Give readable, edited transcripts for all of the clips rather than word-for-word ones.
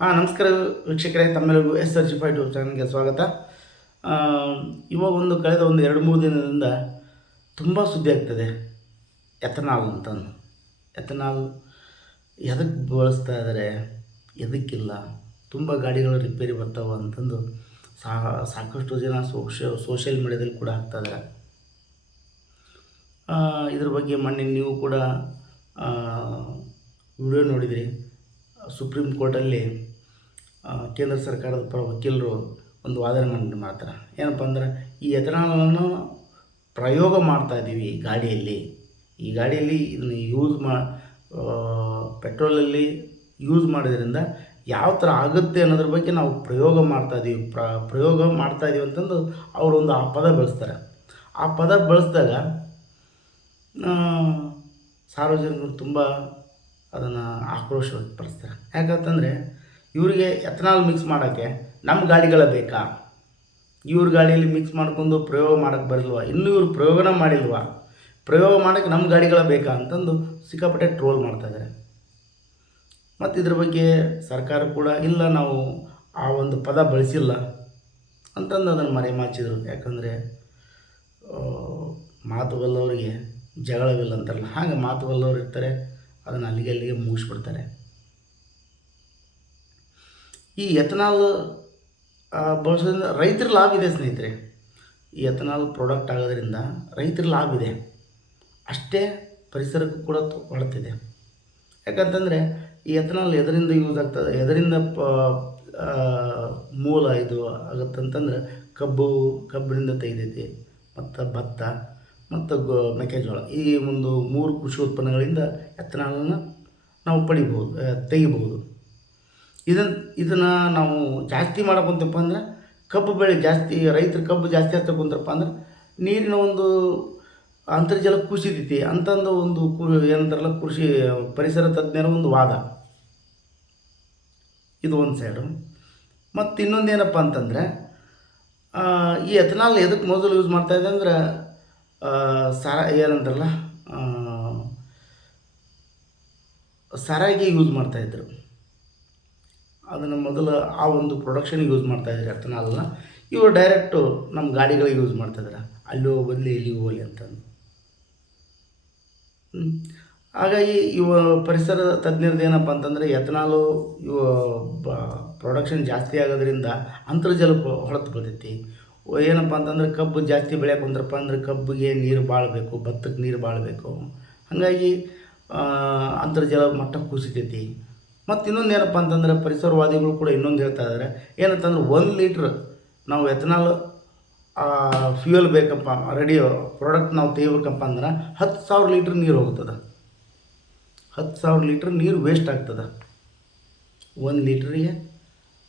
ನಮಸ್ಕಾರ ವೀಕ್ಷಕರೇ, ತಮ್ಮೆಲ್ಲರಿಗೂ SRG5 ಚಾನಲ್ಗೆ ಸ್ವಾಗತ. ಇವಾಗ ಕಳೆದ 2-3 ದಿನದಿಂದ ತುಂಬ ಸುದ್ದಿ ಆಗ್ತದೆ ಎಥನಾಲ್ ಅಂತಂದು. ಎಥನಾಲ್ ಎದಕ್ಕೆ ಬಳಸ್ತಾ ಇದ್ದಾರೆ, ಎದಕ್ಕಿಲ್ಲ, ತುಂಬ ಗಾಡಿಗಳು ರಿಪೇರಿ ಬರ್ತಾವೆ ಅಂತಂದು ಸಾಕಷ್ಟು ಜನ ಸೋಷಿಯಲ್ ಮೀಡಿಯಾದಲ್ಲಿ ಕೂಡ ಹಾಕ್ತಾಯಿದ್ದಾರೆ. ಇದ್ರ ಬಗ್ಗೆ ಮೊನ್ನೆ ನೀವು ಕೂಡ ವಿಡಿಯೋ ನೋಡಿದಿರಿ. ಸುಪ್ರೀಂ ಕೋರ್ಟಲ್ಲಿ ಕೇಂದ್ರ ಸರ್ಕಾರದ ಪರ ವಕೀಲರು ಒಂದು ವಾದನೆ ಮಾಡ್ತಾರೆ. ಏನಪ್ಪ ಅಂದ್ರೆ, ಈ ಎಥನಾಲನ್ನು ಪ್ರಯೋಗ ಮಾಡ್ತಾಯಿದ್ದೀವಿ ಈ ಗಾಡಿಯಲ್ಲಿ ಇದನ್ನು ಪೆಟ್ರೋಲಲ್ಲಿ ಯೂಸ್ ಮಾಡೋದ್ರಿಂದ ಯಾವ ಥರ ಆಗುತ್ತೆ ಅನ್ನೋದ್ರ ಬಗ್ಗೆ ನಾವು ಪ್ರಯೋಗ ಮಾಡ್ತಾಯಿದ್ದೀವಿ ಅಂತಂದು ಅವರೊಂದು ಆ ಪದ ಬಳಸ್ತಾರೆ. ಆ ಪದ ಬಳಸಿದಾಗ ಸಾರ್ವಜನಿಕರು ತುಂಬ ಅದನ್ನು ಆಕ್ರೋಶ ವ್ಯಕ್ತಪಡಿಸ್ತಾರೆ. ಯಾಕಂತಂದರೆ, ಇವರಿಗೆ ಎಥನಾಲ್ ಮಿಕ್ಸ್ ಮಾಡೋಕ್ಕೆ ನಮ್ಮ ಗಾಡಿಗಳ ಬೇಕಾ? ಇವ್ರ ಗಾಡಿಯಲ್ಲಿ ಮಿಕ್ಸ್ ಮಾಡ್ಕೊಂಡು ಪ್ರಯೋಗ ಮಾಡೋಕ್ಕೆ ಬರಲ್ವ? ಇನ್ನೂ ಇವರು ಪ್ರಯೋಗನ ಮಾಡಿಲ್ವ? ಪ್ರಯೋಗ ಮಾಡೋಕ್ಕೆ ನಮ್ಮ ಗಾಡಿಗಳ ಬೇಕಾ ಅಂತಂದು ಸಿಕ್ಕಾಪಟ್ಟೆ ಟ್ರೋಲ್ ಮಾಡ್ತಾಯಿದ್ದಾರೆ. ಮತ್ತು ಇದ್ರ ಬಗ್ಗೆ ಸರ್ಕಾರ ಕೂಡ ಇಲ್ಲ, ನಾವು ಆ ಒಂದು ಪದ ಬಳಸಿಲ್ಲ ಅಂತಂದು ಅದನ್ನು ಮರೆಮಾಚಿದ್ರು. ಯಾಕಂದರೆ ಮಾತು ಬಲ್ಲವರಿಗೆ ಜಗಳವಿಲ್ಲ ಅಂತಾರಲ್ಲ, ಹಾಗೆ ಮಾತು ಬಲ್ಲವರು ಇರ್ತಾರೆ, ಅದನ್ನು ಅಲ್ಲಿಗೆ ಮುಗಿಸ್ಬಿಡ್ತಾರೆ. ಈ ಎಥನಾಲ್ ಬಳಸೋದ್ರಿಂದ ರೈತರ ಲಾಭ ಇದೆ ಸ್ನೇಹಿತರೆ. ಈ ಎಥನಾಲ್ ಪ್ರಾಡಕ್ಟ್ ಆಗೋದ್ರಿಂದ ರೈತರ ಲಾಭ ಇದೆ, ಅಷ್ಟೇ ಪರಿಸರಕ್ಕೂ ಕೂಡ ಹೊಡ್ತಿದೆ. ಯಾಕಂತಂದರೆ, ಈ ಎಥನಾಲ್ ಎದರಿಂದ ಯೂಸ್ ಆಗ್ತದೆ, ಎದರಿಂದ ಮೂಲ ಇದು ಆಗುತ್ತಂತಂದ್ರೆ ಕಬ್ಬಿನಿಂದ ತೆಗೆದೈತಿ, ಮತ್ತು ಭತ್ತ ಮತ್ತು ಮೆಕ್ಕೆಜೋಳ, ಈ ಒಂದು 3 ಕೃಷಿ ಉತ್ಪನ್ನಗಳಿಂದ ಎಥನಾಲನ್ನು ನಾವು ತೆಗಿಬಹುದು. ಇದನ್ನು ನಾವು ಜಾಸ್ತಿ ಮಾಡೋಕ್ಕಂತಪ್ಪ ಅಂದ್ರೆ, ಕಬ್ಬು ಬೆಳೆ ಜಾಸ್ತಿ, ರೈತರು ಕಬ್ಬು ಜಾಸ್ತಿ ಹಚ್ಚಕೊಂತಪ್ಪ ಅಂದ್ರೆ ನೀರಿನ ಒಂದು ಅಂತರ್ಜಲ ಕುಸಿತೈತಿ ಅಂತಂದು ಒಂದು ಏನಂತಾರಲ್ಲ, ಕೃಷಿ ಪರಿಸರ ತಜ್ಞರ ಒಂದು ವಾದ. ಇದು ಒಂದು ಸೈಡು. ಮತ್ತು ಇನ್ನೊಂದೇನಪ್ಪ ಅಂತಂದರೆ, ಈ ಎಥನಾಲ್ ಎದಕ್ಕೆ ಮೊದಲು ಯೂಸ್ ಮಾಡ್ತಾಯಿದೆ ಅಂದ್ರೆ, ಏನಂತಾರಲ್ಲ, ಸಾರಾಯಿಗೆ ಯೂಸ್ ಮಾಡ್ತಾಯಿದ್ರು. ಅದನ್ನು ಮೊದಲು ಆ ಒಂದು ಪ್ರೊಡಕ್ಷನ್ಗೆ ಯೂಸ್ ಮಾಡ್ತಾಯಿದ್ರು ಎಥನಾಲನ್ನು. ಇವರು ಡೈರೆಕ್ಟು ನಮ್ಮ ಗಾಡಿಗಳಿಗೆ ಯೂಸ್ ಮಾಡ್ತಾಯಿದ್ದಾರೆ, ಅಲ್ಲಿ ಬದಲಿ ಇಲ್ಲಿ ಹೋಗಲಿ ಅಂತಂದು. ಹಾಗಾಗಿ ಪರಿಸರ ತಜ್ಞರದ್ದು ಏನಪ್ಪ ಅಂತಂದರೆ, ಎಥನಾಲು ಪ್ರೊಡಕ್ಷನ್ ಜಾಸ್ತಿ ಆಗೋದ್ರಿಂದ ಅಂತರ್ಜಲಕ್ಕೆ ಹೊರತು ಬರ್ತೈತಿ. ಏನಪ್ಪ ಅಂತಂದ್ರೆ, ಕಬ್ಬು ಜಾಸ್ತಿ ಬೆಳೆಯಕ್ಕೆ ಬಂದ್ರಪ್ಪ ಅಂದ್ರೆ ಕಬ್ಬಿಗೆ ನೀರು ಭಾಳ ಬೇಕು, ಭತ್ತಕ್ಕೆ ನೀರು ಭಾಳ ಬೇಕು. ಹಾಗಾಗಿ ಅಂತರ್ಜಲ ಮಟ್ಟ ಕುಸಿತೈತಿ. ಮತ್ತು ಇನ್ನೊಂದು ಏನಪ್ಪ ಅಂತಂದರೆ, ಪರಿಸರವಾದಿಗಳು ಕೂಡ ಇನ್ನೊಂದು ಹೇಳ್ತಾ ಇದ್ದಾರೆ. ಏನಂತಂದ್ರೆ, 1 ಲೀಟ್ರ್ ನಾವು ಎಥನಾಲ್ ಫ್ಯೂಯಲ್ ಬೇಕಪ್ಪ, ರೆಡಿ ಪ್ರಾಡಕ್ಟ್ ನಾವು ತೆಗಿಬೇಕಪ್ಪ ಅಂದ್ರೆ 10,000 ಲೀಟ್ರ್ ನೀರು ಹೋಗ್ತದೆ. 10,000 ಲೀಟ್ರ್ ನೀರು ವೇಸ್ಟ್ ಆಗ್ತದೆ 1 ಲೀಟ್ರಿಗೆ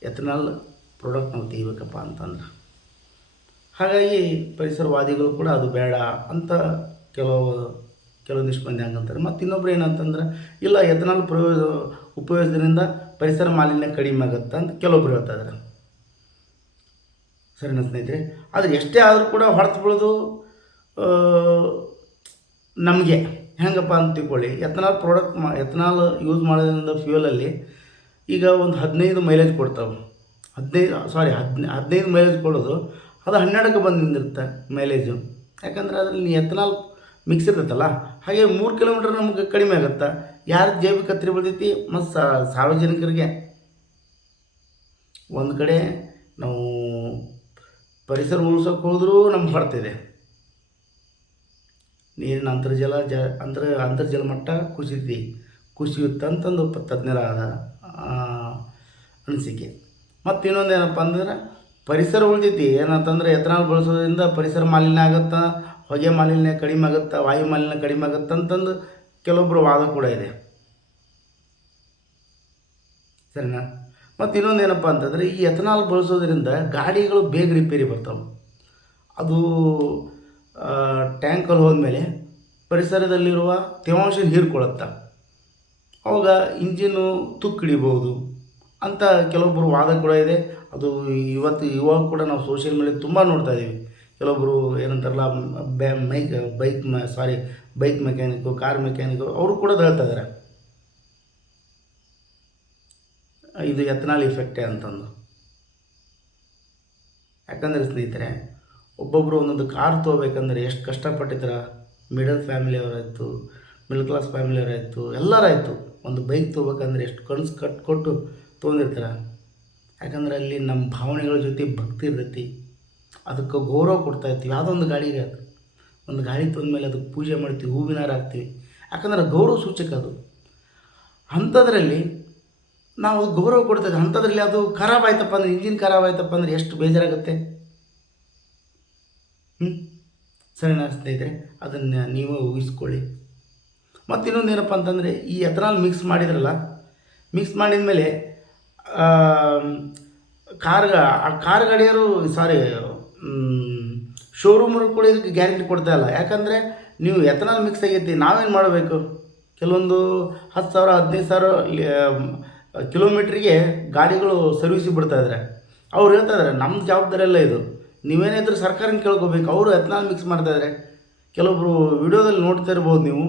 ಎಥನಾಲ್ ಪ್ರಾಡಕ್ಟ್ ನಾವು ತೆಗಿಬೇಕಪ್ಪ ಅಂತಂದ್ರೆ. ಹಾಗಾಗಿ ಪರಿಸರವಾದಿಗಳು ಕೂಡ ಅದು ಬೇಡ ಅಂತ ಕೆಲವೊಂದಿಷ್ಟು ಮಂದಿ ಹಂಗಂತಾರೆ. ಮತ್ತು ಇನ್ನೊಬ್ರು ಏನಂತಂದ್ರೆ, ಇಲ್ಲ, ಎಥನಾಲ್ ಉಪಯೋಗಿಸೋದ್ರಿಂದ ಪರಿಸರ ಮಾಲಿನ್ಯ ಕಡಿಮೆ ಆಗುತ್ತೆ ಅಂತ ಕೆಲವೊಬ್ರು ಹೇಳ್ತಾ ಇದ್ದಾರೆ. ಸರಿನಾ ಸ್ನೇಹಿತರೆ? ಆದರೆ ಎಷ್ಟೇ ಆದರೂ ಕೂಡ ಹೊರತು ಬೀಳೋದು ನಮಗೆ ಹೆಂಗಪ್ಪ ಅಂತ ತಿಳ್ಕೊಳ್ಳಿ. ಎಥನಾಲ್ ಯೂಸ್ ಮಾಡೋದ್ರಿಂದ ಫ್ಯೂಯಲಲ್ಲಿ ಈಗ ಒಂದು 15 ಮೈಲೇಜ್ ಕೊಡ್ತಾವೆ. 15 ಮೈಲೇಜ್ ಕೊಡೋದು, ಅದು 12ಕ್ಕೆ ಬಂದು ನಿಂದಿರುತ್ತೆ ಮೈಲೇಜು. ಯಾಕಂದರೆ ಅದರಲ್ಲಿ ಎಥನಾಲ್ ಮಿಕ್ಸ್ ಇರ್ತೈತಲ್ಲ, ಹಾಗೆ 3 ಕಿಲೋಮೀಟ್ರ್ ನಮಗೆ ಕಡಿಮೆ ಆಗುತ್ತೆ. ಯಾರು ಜೇಬಿಗೆ ಕತ್ತರಿ ಬೀಳ್ತೈತಿ? ಮತ್ತು ಸಾರ್ವಜನಿಕರಿಗೆ. ಒಂದು ಕಡೆ ನಾವು ಪರಿಸರ ಉಳಿಸೋಕೆ ಹೋದರೂ ನಮ್ಗೆ ಹೊಡ್ತಿದೆ, ನೀರಿನ ಅಂತರ್ಜಲ ಮಟ್ಟ ಕುಸಿಯುತ್ತೆ ಅಂತಂದು ತಜ್ಞರಾದ ಅನಿಸಿಕೆ. ಮತ್ತು ಇನ್ನೊಂದು ಏನಪ್ಪ ಅಂದ್ರೆ, ಪರಿಸರ ಉಳಿತೈತಿ. ಏನಂತಂದರೆ, ಎಥನಾಲ್ ಬಳಸೋದ್ರಿಂದ ಪರಿಸರ ಮಾಲಿನ್ಯ ಆಗುತ್ತೆ, ಹೊಗೆ ಮಾಲಿನ್ಯ ಕಡಿಮೆ ಆಗುತ್ತೆ, ವಾಯು ಮಾಲಿನ್ಯ ಕಡಿಮೆ ಆಗುತ್ತೆ ಅಂತಂದು ಕೆಲವೊಬ್ಬರು ವಾದ ಕೂಡ ಇದೆ. ಸರಿನಾ? ಮತ್ತು ಇನ್ನೊಂದು ಏನಪ್ಪ ಅಂತಂದರೆ, ಈ ಎಥನಾಲ್ ಬಳಸೋದ್ರಿಂದ ಗಾಡಿಗಳು ಬೇಗ ರಿಪೇರಿ ಬರ್ತಾವೆ. ಅದು ಟ್ಯಾಂಕಲ್ಲಿ ಹೋದ್ಮೇಲೆ ಪರಿಸರದಲ್ಲಿರುವ ತೇವಾಂಶ ಹೀರ್ಕೊಳ್ಳುತ್ತೆ, ಅವಾಗ ಇಂಜಿನ್ನು ತುಕ್ಕಿಡಿಬೋದು ಅಂತ ಕೆಲವೊಬ್ಬರು ವಾದ ಕೂಡ ಇದೆ. ಅದು ಇವಾಗ ಕೂಡ ನಾವು ಸೋಷಿಯಲ್ ಮೀಡಿಯಾ ತುಂಬ ನೋಡ್ತಾ ಇದ್ದೀವಿ. ಕೆಲವೊಬ್ಬರು ಏನಂತಾರಲ್ಲ, ಬೈಕ್ ಮೆಕ್ಯಾನಿಕ್ಕು, ಕಾರ್ ಮೆಕ್ಯಾನಿಕ್ಕು ಅವರು ಕೂಡ ಹೇಳ್ತಾ ಇದ್ದಾರೆ. ಇದು ಎಥನಾಲ್ ಇಫೆಕ್ಟೇ ಅಂತಂದು. ಯಾಕಂದರೆ ಸ್ನೇಹಿತರೆ, ಒಬ್ಬೊಬ್ಬರು ಒಂದೊಂದು ಕಾರ್ ತೊಗೋಬೇಕಂದ್ರೆ ಎಷ್ಟು ಕಷ್ಟಪಟ್ಟಿದ್ದಾರೆ. ಮಿಡಲ್ ಫ್ಯಾಮಿಲಿಯವರಾಯಿತು, ಮಿಡಲ್ ಕ್ಲಾಸ್ ಫ್ಯಾಮಿಲಿಯವರಾಯಿತು, ಎಲ್ಲರಾಯಿತು. ಒಂದು ಬೈಕ್ ತೊಗೋಬೇಕಂದ್ರೆ ಎಷ್ಟು ಕನಸು ಕಟ್ಕೊಟ್ಟು ತೊಗೊಂಡಿರ್ತಾರೆ. ಯಾಕಂದರೆ ಅಲ್ಲಿ ನಮ್ಮ ಭಾವನೆಗಳ ಜೊತೆ ಭಕ್ತಿ ಇರ್ತೈತಿ, ಅದಕ್ಕೆ ಗೌರವ ಕೊಡ್ತಾ ಇರ್ತೀವಿ. ಯಾವುದೋ ಒಂದು ಗಾಡಿಗೆ ಅದು ಒಂದು ಗಾಡಿ ತಂದಮೇಲೆ ಅದಕ್ಕೆ ಪೂಜೆ ಮಾಡ್ತೀವಿ, ಹೂವಿನ ಹಾರ ಹಾಕ್ತೀವಿ. ಯಾಕಂದ್ರೆ ಗೌರವ ಸೂಚಕ ಅದು. ಅಂಥದ್ರಲ್ಲಿ ನಾವು ಗೌರವ ಕೊಡ್ತಾಯಿದ್ದೆ. ಅಂಥದ್ರಲ್ಲಿ ಅದು ಖರಾಬ್ ಆಯ್ತಪ್ಪ ಅಂದರೆ, ಇಂಜಿನ್ ಖರಾಬ್ ಆಯ್ತಪ್ಪ ಅಂದರೆ ಎಷ್ಟು ಬೇಜಾರಾಗುತ್ತೆ. ಸರಿನಾ ಸ್ನೇಹಿತರೆ? ಅದನ್ನು ನೀವು ಊಹಿಸ್ಕೊಳ್ಳಿ. ಮತ್ತು ಇನ್ನೊಂದು ಏನಪ್ಪ ಅಂತಂದರೆ, ಈ ಎಥನಾಲ್ ಮಿಕ್ಸ್ ಮಾಡಿದ್ರಲ್ಲ, ಮಿಕ್ಸ್ ಮಾಡಿದ ಮೇಲೆ ಕಾರ್ ಗಾಡಿಯವರು ಶೋರೂಮರು ಕೂಡ ಇದಕ್ಕೆ ಗ್ಯಾರಂಟಿ ಕೊಡ್ತಾಯಿಲ್ಲ. ಯಾಕಂದರೆ ನೀವು ಎಥನಾಲ್ ಮಿಕ್ಸ್ ಆಗೈತಿ, ನಾವೇನು ಮಾಡಬೇಕು? ಕೆಲವೊಂದು 10,000 15,000 ಕಿಲೋಮೀಟ್ರಿಗೆ ಗಾಡಿಗಳು ಸರ್ವಿಸಿಗೆ ಬಿಡ್ತಾಯಿದ್ದಾರೆ. ಅವ್ರು ಹೇಳ್ತಾಯಿದ್ದಾರೆ ನಮ್ಮ ಜವಾಬ್ದಾರಿ ಎಲ್ಲ ಇದು, ನೀವೇನಿದ್ರು ಸರ್ಕಾರನ ಕೇಳ್ಕೋಬೇಕು. ಅವರು ಎಥನಾಲ್ ಮಿಕ್ಸ್ ಮಾಡ್ತಾಯಿದ್ದಾರೆ. ಕೆಲವೊಬ್ಬರು ವಿಡಿಯೋದಲ್ಲಿ ನೋಡ್ತಾ ಇರ್ಬೋದು ನೀವು.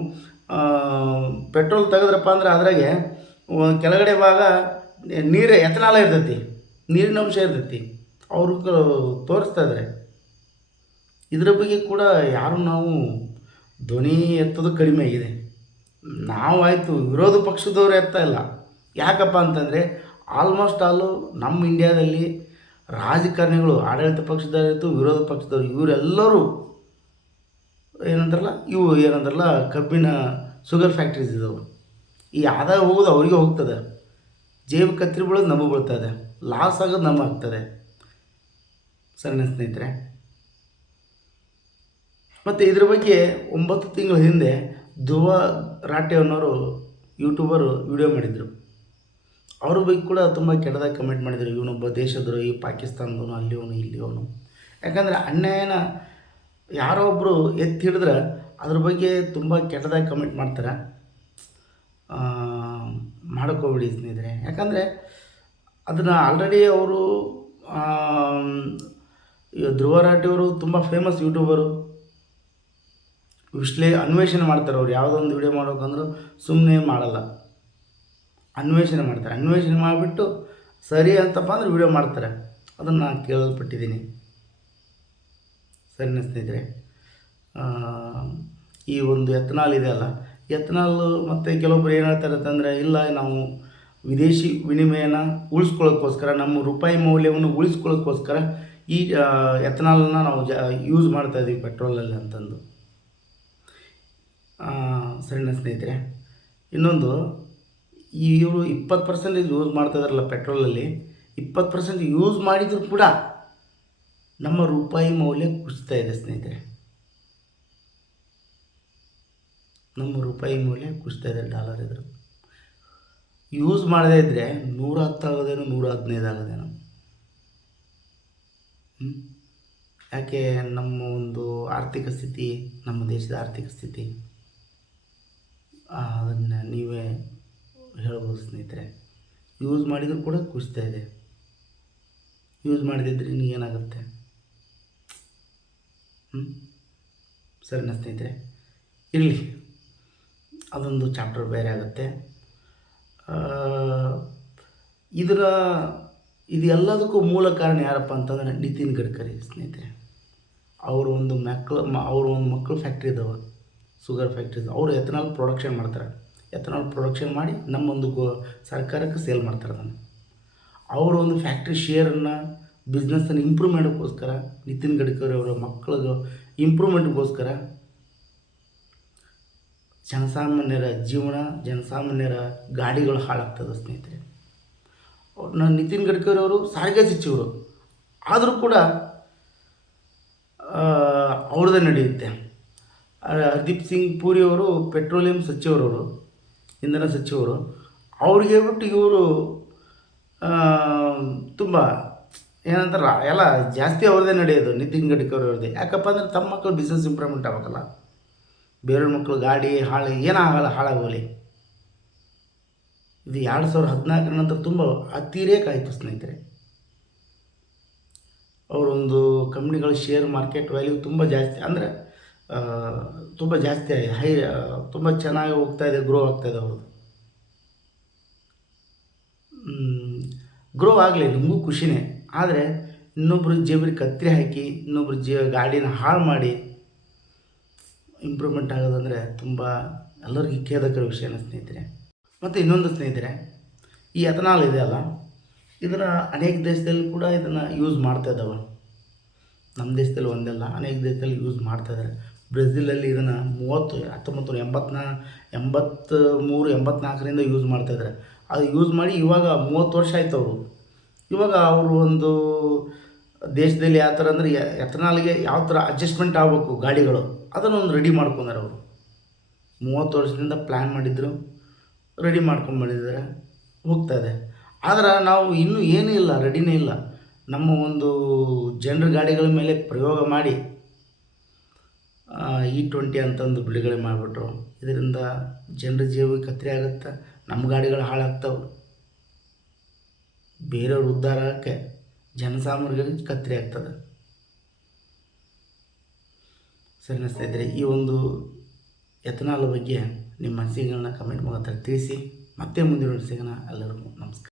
ಪೆಟ್ರೋಲ್ ತೆಗೆದ್ರಪ್ಪ ಅಂದರೆ ಅದ್ರಾಗೆ ಕೆಳಗಡೆ ಭಾಗ ನೀರೇ ಎಥನಾಲ ಇರ್ತೈತಿ, ನೀರಿನ ಅಂಶ ಇರ್ತೈತಿ. ಅವರು ತೋರಿಸ್ತಾ ಇದ್ದಾರೆ. ಇದರ ಬಗ್ಗೆ ಕೂಡ ಯಾರು ನಾವು ಧ್ವನಿ ಎತ್ತೋದು ಕಡಿಮೆ ಆಗಿದೆ. ನಾವಾಯಿತು ವಿರೋಧ ಪಕ್ಷದವರು ಎತ್ತಾ ಇಲ್ಲ. ಯಾಕಪ್ಪ ಅಂತಂದರೆ ಆಲ್ಮೋಸ್ಟ್ ಆಲು ನಮ್ಮ ಇಂಡಿಯಾದಲ್ಲಿ ರಾಜಕಾರಣಿಗಳು, ಆಡಳಿತ ಪಕ್ಷದವರಾಯಿತು, ವಿರೋಧ ಪಕ್ಷದವರು, ಇವರೆಲ್ಲರೂ ಏನಂತಾರಲ್ಲ ಕಬ್ಬಿನ ಶುಗರ್ ಫ್ಯಾಕ್ಟ್ರೀಸ್ ಇದ್ದಾವೆ. ಈ ಆದಾಯ ಹೋಗೋದು ಅವರಿಗೆ ಹೋಗ್ತದೆ, ಜೇಬು ಕತ್ರಿ ಬೀಳೋದು ನಮಗೆ ಬೀಳ್ತದೆ, ಲಾಸ್ ಆಗೋದು ನಮಗೆ ಆಗ್ತದೆ. ಸರಿನಾ ಸ್ನೇಹಿತರೆ? ಮತ್ತು ಇದ್ರ ಬಗ್ಗೆ 9 ತಿಂಗಳ ಹಿಂದೆ ಧ್ರುವ ರಾಟೆ ಅನ್ನೋರು ಯೂಟ್ಯೂಬರು ವಿಡಿಯೋ ಮಾಡಿದರು. ಅವ್ರ ಬಗ್ಗೆ ಕೂಡ ತುಂಬ ಕೆಟ್ಟದಾಗಿ ಕಮೆಂಟ್ ಮಾಡಿದರು. ಇವನೊಬ್ಬ ದೇಶದ್ರೋಹಿ, ಪಾಕಿಸ್ತಾನದವನು, ಅಲ್ಲಿಯವನು ಇಲ್ಲಿಯವನು. ಯಾಕಂದರೆ ಅನ್ಯಾಯನ ಯಾರೋ ಒಬ್ಬರು ಎತ್ತಿ ಹಿಡಿದ್ರೆ ಅದ್ರ ಬಗ್ಗೆ ತುಂಬ ಕೆಟ್ಟದಾಗಿ ಕಮೆಂಟ್ ಮಾಡ್ತಾರೆ. ಮಾಡ್ಕೋಬಿಡಿ ಸ್ನೇಹಿತರೆ. ಯಾಕಂದರೆ ಅದನ್ನು ಆಲ್ರೆಡಿ ಅವರು ಧ್ರುವ ರಾಟೆಯವರು ತುಂಬ ಫೇಮಸ್ ಯೂಟ್ಯೂಬರು. ಅನ್ವೇಷಣೆ ಮಾಡ್ತಾರೆ. ಅವ್ರು ಯಾವುದೋ ಒಂದು ವಿಡಿಯೋ ಮಾಡ್ಬೇಕಂದ್ರೂ ಸುಮ್ಮನೆ ಮಾಡಲ್ಲ, ಅನ್ವೇಷಣೆ ಮಾಡ್ತಾರೆ. ಅನ್ವೇಷಣೆ ಮಾಡಿಬಿಟ್ಟು ಸರಿ ಅಂತಪ್ಪ ಅಂದ್ರೆ ವಿಡಿಯೋ ಮಾಡ್ತಾರೆ. ಅದನ್ನು ನಾನು ಕೇಳಲ್ಪಟ್ಟಿದ್ದೀನಿ. ಸರಿನಾ ಸ್ನೇಹಿತರೆ? ಈ ಒಂದು ಎಥನಾಲ್ ಇದೆಯಲ್ಲ, ಎಥನಾಲು ಮತ್ತು ಕೆಲವೊಬ್ರು ಏನು ಹೇಳ್ತಾರೆ ಅಂತಂದರೆ, ಇಲ್ಲ ನಾವು ವಿದೇಶಿ ವಿನಿಮಯನ ಉಳಿಸ್ಕೊಳ್ಳೋಕ್ಕೋಸ್ಕರ, ನಮ್ಮ ರೂಪಾಯಿ ಮೌಲ್ಯವನ್ನು ಉಳಿಸ್ಕೊಳ್ಳೋಕ್ಕೋಸ್ಕರ ಈ ಎಥನಾಲನ್ನು ನಾವು ಯೂಸ್ ಮಾಡ್ತಾಯಿದ್ದೀವಿ ಪೆಟ್ರೋಲಲ್ಲಿ ಅಂತಂದು. ಸರಿನಾ ಸ್ನೇಹಿತರೆ? ಇನ್ನೊಂದು, ಇವರು 20% ಯೂಸ್ ಮಾಡ್ತಾಯಿದ್ದಾರಲ್ಲ ಪೆಟ್ರೋಲಲ್ಲಿ, 20% ಯೂಸ್ ಮಾಡಿದರೂ ಕೂಡ ನಮ್ಮ ರೂಪಾಯಿ ಮೌಲ್ಯ ಕುಸಿತಾ ಇದೆ ಸ್ನೇಹಿತರೆ. ನಮ್ಮ ರೂಪಾಯಿ ಮೌಲ್ಯ ಕುಸಿತಾ ಇದೆ. ಡಾಲರ್ ಇದ್ರು ಯೂಸ್ ಮಾಡದೇ ಇದ್ದರೆ 110 ಆಗೋದೇನೋ, 115 ಆಗೋದೇನೋ. ಯಾಕೆ? ನಮ್ಮ ಒಂದು ಆರ್ಥಿಕ ಸ್ಥಿತಿ, ನಮ್ಮ ದೇಶದ ಆರ್ಥಿಕ ಸ್ಥಿತಿ, ಅದನ್ನು ನೀವೇ ಹೇಳ್ಬೋದು ಸ್ನೇಹಿತರೆ. ಯೂಸ್ ಮಾಡಿದರೂ ಕೂಡ ಕುಸಿತಾ ಇದೆ. ಯೂಸ್ ಮಾಡದಿದ್ದರೆ ಏನಾಗುತ್ತೆ? ಸರಿನಾ ಸ್ನೇಹಿತರೆ? ಇರಲಿ, ಅದೊಂದು ಚಾಪ್ಟರ್ ಬೇರೆ ಆಗುತ್ತೆ. ಇದು ಎಲ್ಲದಕ್ಕೂ ಮೂಲ ಕಾರಣ ಯಾರಪ್ಪ ಅಂತಂದರೆ ನಿತಿನ್ ಗಡ್ಕರಿ ಸ್ನೇಹಿತರೆ. ಅವರು ಒಂದು ಮಕ್ಕಳು ಫ್ಯಾಕ್ಟ್ರಿ ಇದ್ದಾವೆ, ಶುಗರ್ ಫ್ಯಾಕ್ಟ್ರೀಸ್. ಅವರು ಎಥನಾಲ್ ಪ್ರೊಡಕ್ಷನ್ ಮಾಡ್ತಾರೆ. ಎಥನಾಲ್ ಪ್ರೊಡಕ್ಷನ್ ಮಾಡಿ ನಮ್ಮೊಂದು ಸರ್ಕಾರಕ್ಕೆ ಸೇಲ್ ಮಾಡ್ತಾರೆ ಅದನ್ನು. ಅವರು ಒಂದು ಫ್ಯಾಕ್ಟ್ರಿ ಶೇರನ್ನು, ಬಿಸ್ನೆಸ್ಸನ್ನು ಇಂಪ್ರೂವ್ಮೆಂಟ್ಗೋಸ್ಕರ, ನಿತಿನ್ ಗಡ್ಕರಿ ಅವರ ಮಕ್ಕಳಿಗೆ ಇಂಪ್ರೂವ್ಮೆಂಟ್ಗೋಸ್ಕರ ಜನಸಾಮಾನ್ಯರ ಜೀವನ, ಜನಸಾಮಾನ್ಯರ ಗಾಡಿಗಳು ಹಾಳಾಗ್ತದೆ ಸ್ನೇಹಿತರೆ. ನಿತಿನ್ ಗಡ್ಕರಿ ಅವರು ಸಾರಿಗೆ ಸಚಿವರು ಆದರೂ ಕೂಡ ಅವ್ರದ್ದೇ ನಡೆಯುತ್ತೆ. ಹರ್ದೀಪ್ ಸಿಂಗ್ ಪೂರಿ ಅವರು ಪೆಟ್ರೋಲಿಯಂ ಸಚಿವರವರು, ಇಂಧನ ಸಚಿವರು. ಅವ್ರಿಗೆ ಹೇಳ್ಬಿಟ್ಟು ಇವರು ತುಂಬ ಏನಂತಾರ ಎಲ್ಲ ಜಾಸ್ತಿ ಅವ್ರದ್ದೇ ನಡೆಯೋದು, ನಿತಿನ್ ಗಡ್ಕರಿ ಅವ್ರದ್ದೇ. ಯಾಕಪ್ಪ ಅಂದರೆ ತಮ್ಮ ಮಕ್ಕಳು ಬಿಸ್ನೆಸ್ ಇಂಪ್ರೂವ್ಮೆಂಟ್ ಆಗಬೇಕಲ್ಲ. ಬೇರೆಯವ್ರ ಮಕ್ಕಳು ಗಾಡಿ ಹಾಳಾಗೋಲಿ. ಇದು 2014 ನಂತರ ತುಂಬ ಅತಿರೇಕ ಆಯಿತು ಸ್ನೇಹಿತರೆ. ಅವರೊಂದು ಕಂಪ್ನಿಗಳ ಶೇರ್ ಮಾರ್ಕೆಟ್ ವ್ಯಾಲ್ಯೂ ತುಂಬ ಜಾಸ್ತಿ, ಅಂದರೆ ತುಂಬ ಜಾಸ್ತಿ ತುಂಬ ಚೆನ್ನಾಗಿ ಹೋಗ್ತಾಯಿದೆ, ಗ್ರೋ ಆಗ್ತಾಯಿದೆ ಅವ್ರದ್ದು. ಗ್ರೋ ಆಗಲಿ, ನಿಮಗೂ ಖುಷಿನೇ. ಆದರೆ ಇನ್ನೊಬ್ರ ಜೇಬಿಗೆ ಕತ್ತರಿ ಹಾಕಿ ಇನ್ನೊಬ್ರ ಗಾಡಿನ ಹಾಳು ಮಾಡಿ ಇಂಪ್ರೂವ್ಮೆಂಟ್ ಆಗೋದಂದರೆ ತುಂಬ ಎಲ್ಲರಿಗೂ ಖೇದಕರ ವಿಷಯನ ಸ್ನೇಹಿತರೆ. ಮತ್ತು ಇನ್ನೊಂದು ಸ್ನೇಹಿತರೆ, ಈ ಎಥನಾಲ್ ಇದೆ ಅಲ್ಲ, ಇದನ್ನು ಅನೇಕ ದೇಶದಲ್ಲಿ ಕೂಡ ಇದನ್ನು ಯೂಸ್ ಮಾಡ್ತಾಯಿದ್ದಾವೆ. ನಮ್ಮ ದೇಶದಲ್ಲಿ ಒಂದಲ್ಲ, ಅನೇಕ ದೇಶದಲ್ಲಿ ಯೂಸ್ ಮಾಡ್ತಾಯಿದ್ದಾರೆ. ಬ್ರೆಜಿಲಲ್ಲಿ ಇದನ್ನು 1983-84ರಿಂದ ಯೂಸ್ ಮಾಡ್ತಾಯಿದ್ದಾರೆ. ಅದು ಯೂಸ್ ಮಾಡಿ ಇವಾಗ 30 ವರ್ಷ ಆಯ್ತು ಅವರು. ಇವಾಗ ಅವರು ಒಂದು ದೇಶದಲ್ಲಿ ಯಾವ ಥರ ಅಂದರೆ ಎಥನಾಲ್ಗೆ ಯಾವ ಥರ ಅಡ್ಜಸ್ಟ್ಮೆಂಟ್ ಆಗಬೇಕು ಗಾಡಿಗಳು, ಅದನ್ನೊಂದು ರೆಡಿ ಮಾಡ್ಕೊಂಡಾರೆ ಅವರು. 30 ವರ್ಷದಿಂದ ಪ್ಲ್ಯಾನ್ ಮಾಡಿದ್ರು, ರೆಡಿ ಮಾಡ್ಕೊಂಡು ಬಂದಿದ್ದಾರೆ, ಹೋಗ್ತಾಯಿದೆ. ಆದರೆ ನಾವು ಇನ್ನೂ ಏನೂ ಇಲ್ಲ, ರೆಡಿನೇ ಇಲ್ಲ. ನಮ್ಮ ಒಂದು ಜನರ ಗಾಡಿಗಳ ಮೇಲೆ ಪ್ರಯೋಗ ಮಾಡಿ E20 ಅಂತಂದು ಬಿಡುಗಡೆ ಮಾಡಿಬಿಟ್ರು. ಇದರಿಂದ ಜನರ ಜೀವ ಕತ್ತರಿ ಆಗುತ್ತೆ, ನಮ್ಮ ಗಾಡಿಗಳು ಹಾಳಾಗ್ತವೆ. ಬೇರೆಯವ್ರ ಉದ್ಧಾರ ಆಗೋಕ್ಕೆ ಜನಸಾಮಾನ್ಯರಿಗೆ ಕತ್ತರಿ ಆಗ್ತದೆ. ಸರಿನಾ ಸ್ನೇಹಿತರೆ, ಈ ಒಂದು ಎಥನಾಲ್ ಬಗ್ಗೆ ನಿಮ್ಮ ಅನಿಸಿಕೆಗಳನ್ನ ಕಮೆಂಟ್ ಮೂಲಕ ತಿಳಿಸಿ. ಮತ್ತೆ ಮುಂದಿನ ಸಿಗೋಣ. ಎಲ್ಲರಿಗೂ ನಮಸ್ಕಾರ.